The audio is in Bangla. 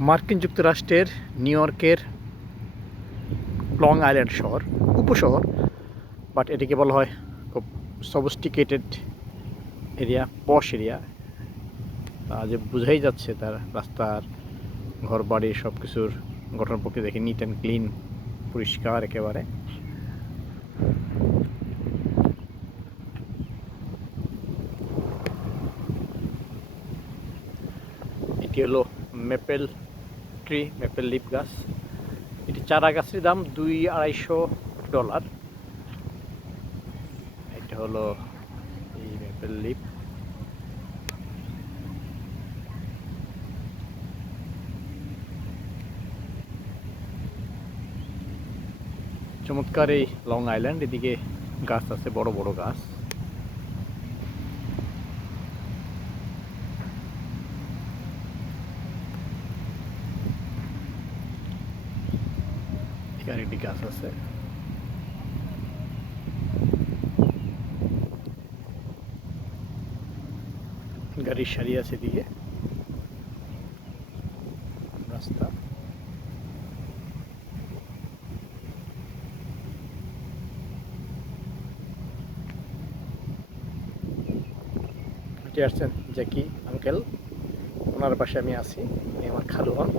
মার্কিন যুক্তরাষ্ট্রের নিউ ইয়র্কের লং আইল্যান্ড শহর, উপশহর, বাট এটিকে বলা হয় খুব সফিস্টিকেটেড এরিয়া, পশ এরিয়া। যে বোঝাই যাচ্ছে তার রাস্তার, ঘর বাড়ি সব কিছুর গঠন প্রকৃতি দেখে নিট অ্যান্ড ক্লিন, পরিষ্কার একেবারে। এটি হলো মেপেল ট্রি, মেপেল লিফ গাছ। এটি চারা গাছের দাম $200-250। এটা হলো এই মেপেল লিফ। চমৎকার এই লং আইল্যান্ড, এদিকে গাছ আছে, বড় বড় গাছ। এখানে একটি গাছ আছে। গাড়ির সারি আছে এদিকে, রাস্তা। হেঁটে আসছেন জ্যাকি আঙ্কেল, ওনার পাশে আমি আছি, উনি আমার খালু হন।